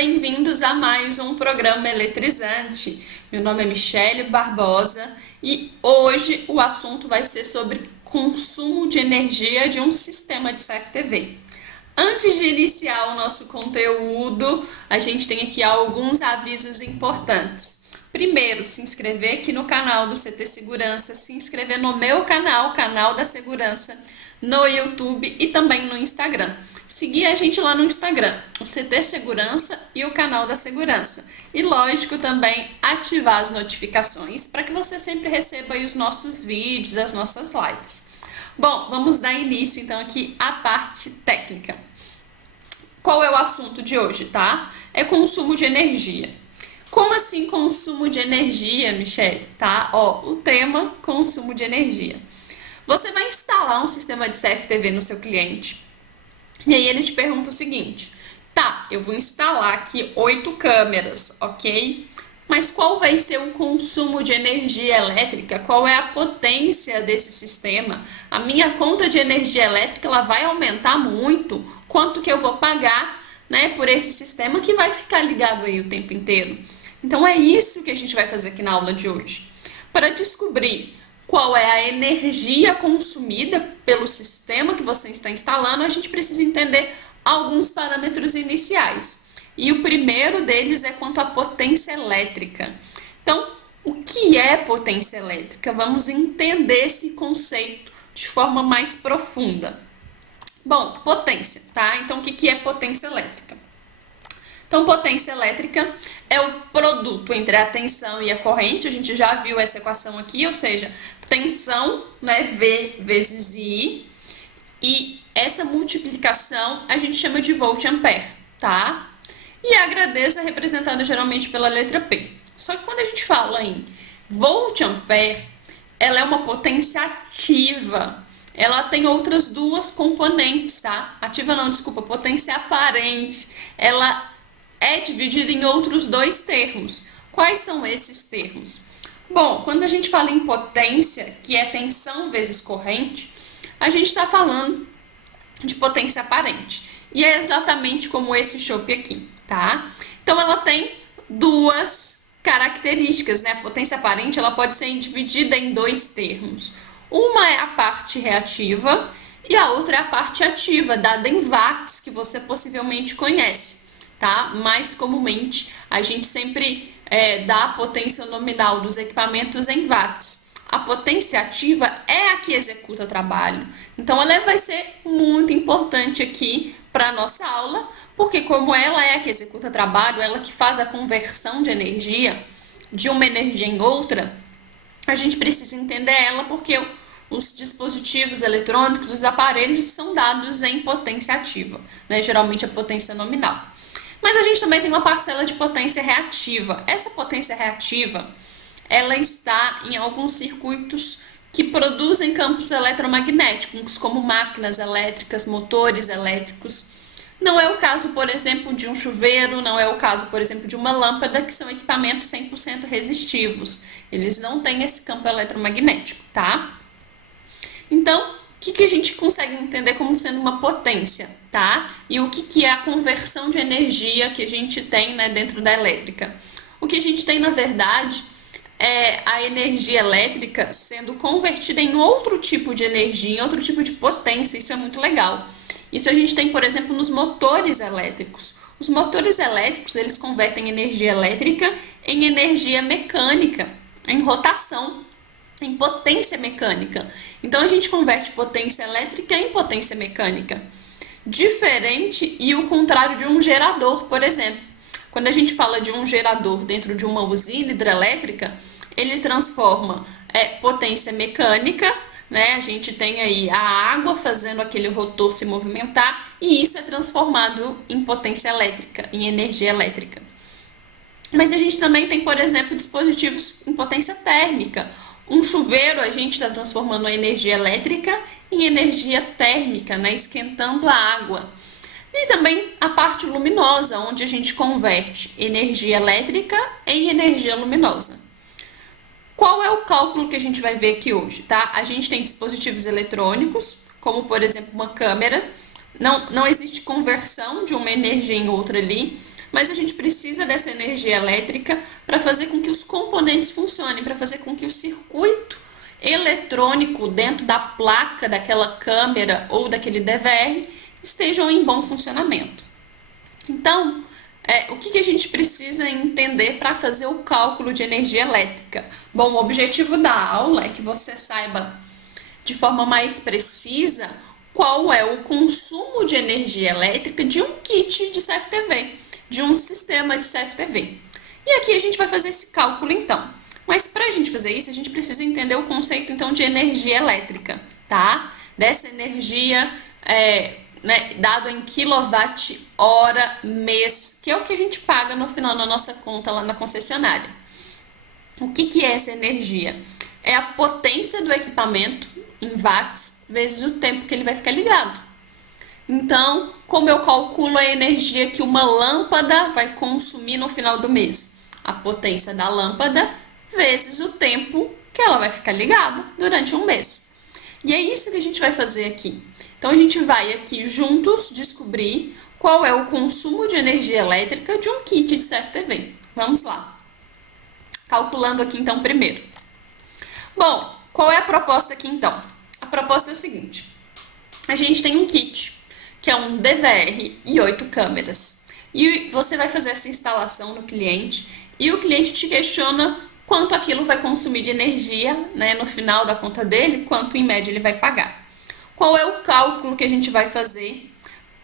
bem-vindos a mais um programa eletrizante. Meu nome é Michele Barbosa e hoje o assunto vai ser sobre consumo de energia de um sistema de CFTV. Antes de iniciar o nosso conteúdo, a gente tem aqui alguns avisos importantes. Primeiro, se inscrever aqui no canal do CT Segurança, se inscrever no meu canal, Canal da Segurança, no YouTube e também no Instagram. Seguir a gente lá no Instagram, o CT Segurança e o Canal da Segurança. E lógico também ativar as notificações para que você sempre receba aí os nossos vídeos, as nossas lives. Bom, vamos dar início então aqui à parte técnica. Qual é o assunto de hoje, tá? É consumo de energia. Como assim consumo de energia, Michele? Tá? O tema consumo de energia. Você vai instalar um sistema de CFTV no seu cliente. E aí ele te pergunta o seguinte: tá, eu vou instalar aqui 8 câmeras, ok? Mas qual vai ser o consumo de energia elétrica? Qual é a potência desse sistema? A minha conta de energia elétrica ela vai aumentar muito? Quanto que eu vou pagar, né, por esse sistema que vai ficar ligado aí o tempo inteiro? Então é isso que a gente vai fazer aqui na aula de hoje. Para descobrir qual é a energia consumida pelo sistema que você está instalando, a gente precisa entender alguns parâmetros iniciais. E o primeiro deles é quanto à potência elétrica. Então, o que é potência elétrica? Vamos entender esse conceito de forma mais profunda. Bom, potência, tá? Então, o que é potência elétrica? Então, potência elétrica é o produto entre a tensão e a corrente. A gente já viu essa equação aqui, ou seja, tensão, né, V vezes I, e essa multiplicação a gente chama de volt-ampere, tá? E a grandeza é representada geralmente pela letra P. Só que quando a gente fala em volt-ampere, ela é uma potência ativa. Ela tem outras duas componentes, tá? Ativa não, desculpa, potência aparente. Ela é dividida em outros dois termos. Quais são esses termos? Bom, quando a gente fala em potência, que é tensão vezes corrente, a gente está falando de potência aparente. E é exatamente como esse chope aqui, tá? Então, ela tem duas características, né? A potência aparente, ela pode ser dividida em dois termos. Uma é a parte reativa e a outra é a parte ativa, dada em watts, que você possivelmente conhece, tá? Mais comumente, a gente sempre dá a potência nominal dos equipamentos em watts. A potência ativa é a que executa trabalho. Então, ela vai ser muito importante aqui para a nossa aula, porque como ela é a que executa trabalho, ela que faz a conversão de energia, de uma energia em outra, a gente precisa entender ela porque os dispositivos eletrônicos, os aparelhos são dados em potência ativa, né? Geralmente a potência nominal. Mas a gente também tem uma parcela de potência reativa. Essa potência reativa, ela está em alguns circuitos que produzem campos eletromagnéticos, como máquinas elétricas, motores elétricos. Não é o caso, por exemplo, de um chuveiro, não é o caso, por exemplo, de uma lâmpada, que são equipamentos 100% resistivos. Eles não têm esse campo eletromagnético, tá? Então, o que a gente consegue entender como sendo uma potência, tá? E o que é a conversão de energia que a gente tem, né, dentro da elétrica? O que a gente tem, na verdade, é a energia elétrica sendo convertida em outro tipo de energia, em outro tipo de potência. Isso é muito legal. Isso a gente tem, por exemplo, nos motores elétricos. Os motores elétricos, eles convertem energia elétrica em energia mecânica, em rotação, em potência mecânica. Então, a gente converte potência elétrica em potência mecânica. Diferente e o contrário de um gerador, por exemplo. Quando a gente fala de um gerador dentro de uma usina hidrelétrica, ele transforma potência mecânica, né? A gente tem aí a água fazendo aquele rotor se movimentar e isso é transformado em potência elétrica, em energia elétrica. Mas a gente também tem, por exemplo, dispositivos em potência térmica. Um chuveiro a gente está transformando a energia elétrica em energia térmica, né? Esquentando a água. E também a parte luminosa, onde a gente converte energia elétrica em energia luminosa. Qual é o cálculo que a gente vai ver aqui hoje, tá? A gente tem dispositivos eletrônicos, como por exemplo uma câmera. Não existe conversão de uma energia em outra ali. mas a gente precisa dessa energia elétrica para fazer com que os componentes funcionem, para fazer com que o circuito eletrônico dentro da placa daquela câmera ou daquele DVR estejam em bom funcionamento. Então, o que a gente precisa entender para fazer o cálculo de energia elétrica? Bom, o objetivo da aula é que você saiba de forma mais precisa qual é o consumo de energia elétrica de um kit de CFTV, de um sistema de CFTV. E aqui a gente vai fazer esse cálculo então. Mas para a gente fazer isso, a gente precisa entender o conceito então de energia elétrica, tá? Dessa energia dado em quilowatt-hora mês, que é o que a gente paga no final da nossa conta lá na concessionária. O que é essa energia? É a potência do equipamento em watts vezes o tempo que ele vai ficar ligado. Então, como eu calculo a energia que uma lâmpada vai consumir no final do mês? A potência da lâmpada vezes o tempo que ela vai ficar ligada durante um mês. E é isso que a gente vai fazer aqui. Então, a gente vai aqui juntos descobrir qual é o consumo de energia elétrica de um kit de CFTV. Vamos lá. Calculando aqui, então, primeiro. Bom, qual é a proposta aqui, então? A proposta é o seguinte. A gente tem um kit, que é um DVR e 8 câmeras. E você vai fazer essa instalação no cliente e o cliente te questiona quanto aquilo vai consumir de energia, né, no final da conta dele, quanto em média ele vai pagar. Qual é o cálculo que a gente vai fazer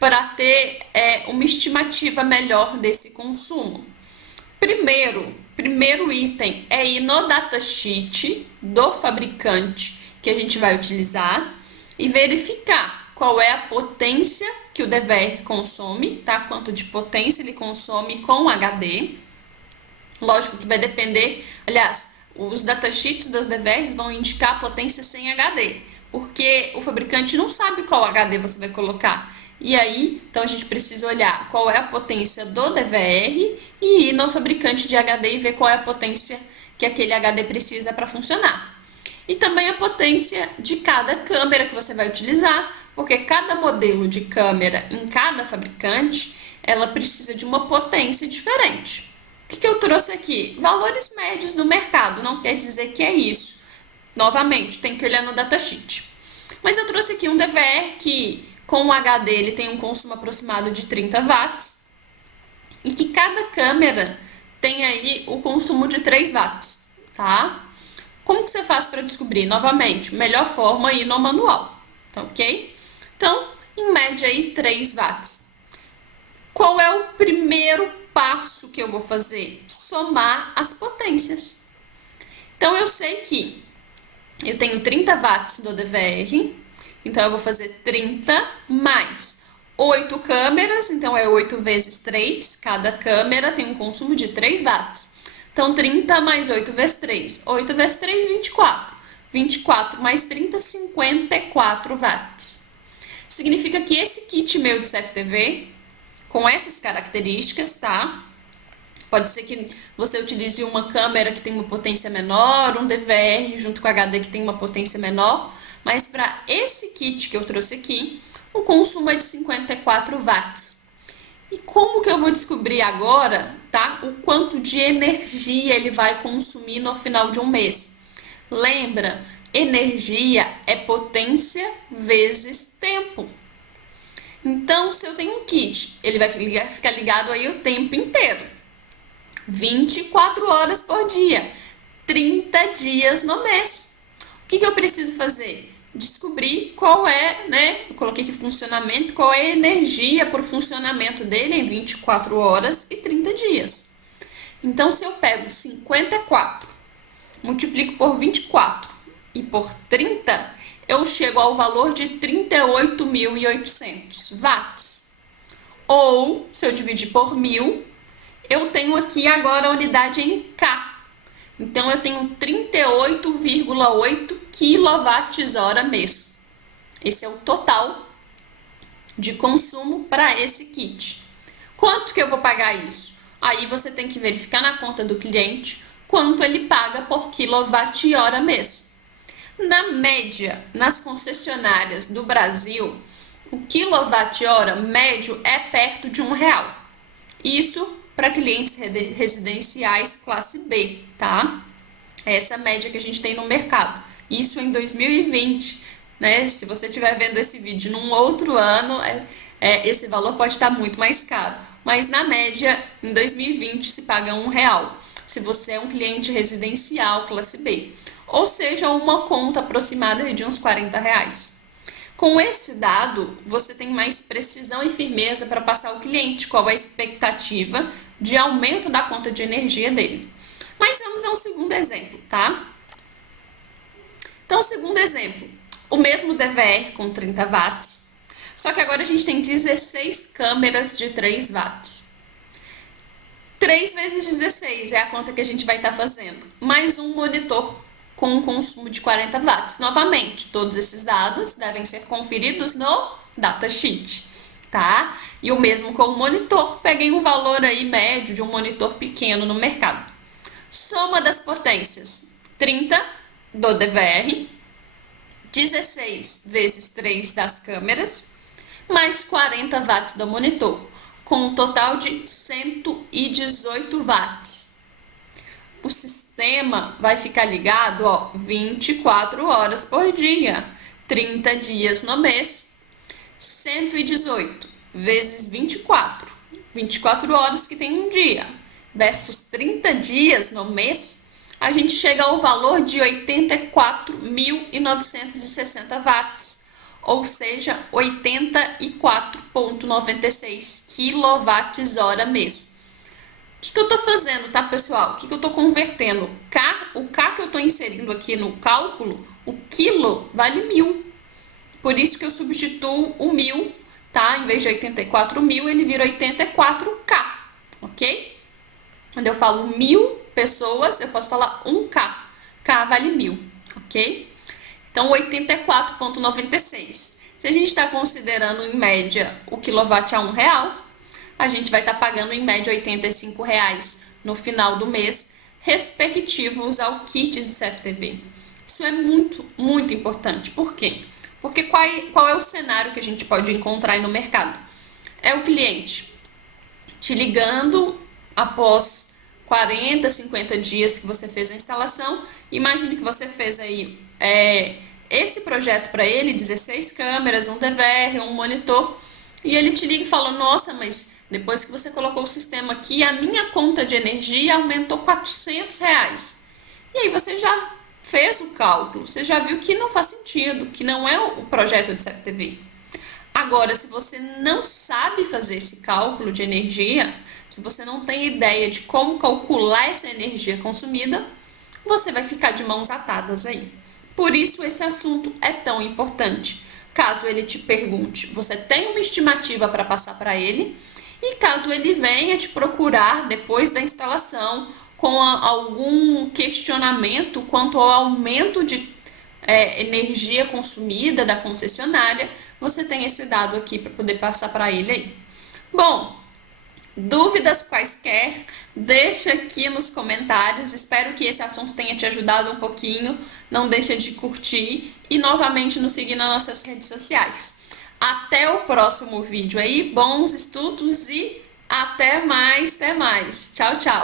para ter uma estimativa melhor desse consumo? Primeiro item é ir no datasheet do fabricante que a gente vai utilizar e verificar qual é a potência que o DVR consome, tá? Quanto de potência ele consome com HD. Lógico que vai depender, aliás, os datasheets das DVRs vão indicar a potência sem HD, porque o fabricante não sabe qual HD você vai colocar. E aí, então a gente precisa olhar qual é a potência do DVR e ir no fabricante de HD e ver qual é a potência que aquele HD precisa para funcionar. E também a potência de cada câmera que você vai utilizar, porque cada modelo de câmera em cada fabricante, ela precisa de uma potência diferente. O que eu trouxe aqui? Valores médios no mercado, não quer dizer que é isso. Novamente, tem que olhar no datasheet. Mas eu trouxe aqui um DVR que, com o HD, ele tem um consumo aproximado de 30 watts e que cada câmera tem aí o consumo de 3 watts, tá? Como que você faz para descobrir? Novamente, melhor forma é ir no manual, tá ok? Então, em média aí, 3 watts. Qual é o primeiro passo que eu vou fazer? Somar as potências. Então, eu sei que eu tenho 30 watts do DVR, então eu vou fazer 30 mais 8 câmeras, então é 8 vezes 3, cada câmera tem um consumo de 3 watts. Então, 30 mais 8 vezes 3, 8 vezes 3, 24. 24 mais 30, 54 watts. Significa que esse kit meu de CFTV, com essas características, tá? Pode ser que você utilize uma câmera que tem uma potência menor, um DVR junto com HD que tem uma potência menor, mas para esse kit que eu trouxe aqui, o consumo é de 54 watts. E como que eu vou descobrir agora, tá? O quanto de energia ele vai consumir no final de um mês? Lembra, energia é potência vezes tempo. Então, se eu tenho um kit, ele vai ficar ligado aí o tempo inteiro. 24 horas por dia, 30 dias no mês. O que eu preciso fazer? Descobrir qual é, né? Eu coloquei aqui funcionamento, qual é a energia para o funcionamento dele em 24 horas e 30 dias. Então, se eu pego 54, multiplico por 24 e por 30, eu chego ao valor de 38.800 watts. Ou, se eu dividir por 1.000, eu tenho aqui agora a unidade em K. Então, eu tenho 38,8 kWh mês. Esse é o total de consumo para esse kit. Quanto que eu vou pagar isso? Aí você tem que verificar na conta do cliente quanto ele paga por quilowatt-hora mês. Na média, nas concessionárias do Brasil, o quilowatt-hora médio é perto de R$1. Isso para clientes residenciais classe B, tá? Essa é a média que a gente tem no mercado. Isso em 2020, né? Se você estiver vendo esse vídeo num outro ano, esse valor pode estar muito mais caro. Mas na média, em 2020, se paga R$1, se você é um cliente residencial classe B. Ou seja, uma conta aproximada de uns R$40. Com esse dado, você tem mais precisão e firmeza para passar ao cliente qual é a expectativa de aumento da conta de energia dele. Mas vamos a um segundo exemplo, tá? Então, o segundo exemplo, o mesmo DVR com 30 watts, só que agora a gente tem 16 câmeras de 3 watts. 3 vezes 16 é a conta que a gente vai estar fazendo, mais um monitor com um consumo de 40 watts. Novamente, todos esses dados devem ser conferidos no datasheet, tá? E o mesmo com o monitor, peguei um valor aí médio de um monitor pequeno no mercado. Soma das potências, 30 do DVR, 16 vezes 3 das câmeras, mais 40 watts do monitor, com um total de 118 watts. O sistema vai ficar ligado, 24 horas por dia, 30 dias no mês, 118 vezes 24, 24 horas que tem um dia, versus 30 dias no mês, a gente chega ao valor de 84.960 watts, ou seja, 84,96 kWh mês. O que eu estou fazendo, tá, pessoal? O que eu estou convertendo? O K que eu estou inserindo aqui no cálculo, o quilo vale 1.000. Por isso que eu substituo o 1.000, tá? Em vez de 84.000, ele vira 84K, ok? Quando eu falo 1.000 pessoas, eu posso falar 1K. K vale 1.000, ok? Então, 84,96. Se a gente está considerando, em média, o quilowatt a R$1, a gente vai estar pagando em média R$85 no final do mês, respectivos ao kit de CFTV. Isso é muito, muito importante. Por quê? Porque qual é o cenário que a gente pode encontrar aí no mercado? É o cliente te ligando após 40, 50 dias que você fez a instalação. Imagine que você fez aí esse projeto para ele, 16 câmeras, um DVR, um monitor, e ele te liga e fala: nossa, mas depois que você colocou o sistema aqui, a minha conta de energia aumentou R$400. E aí você já fez o cálculo, você já viu que não faz sentido, que não é o projeto de CFTV. Agora, se você não sabe fazer esse cálculo de energia, se você não tem ideia de como calcular essa energia consumida, você vai ficar de mãos atadas aí. Por isso esse assunto é tão importante. Caso ele te pergunte, você tem uma estimativa para passar para ele? E caso ele venha te procurar depois da instalação com algum questionamento quanto ao aumento de energia consumida da concessionária, você tem esse dado aqui para poder passar para ele aí. Bom, dúvidas quaisquer, deixa aqui nos comentários. Espero que esse assunto tenha te ajudado um pouquinho. Não deixa de curtir e novamente nos seguir nas nossas redes sociais. Até o próximo vídeo aí, bons estudos e até mais, Tchau, tchau!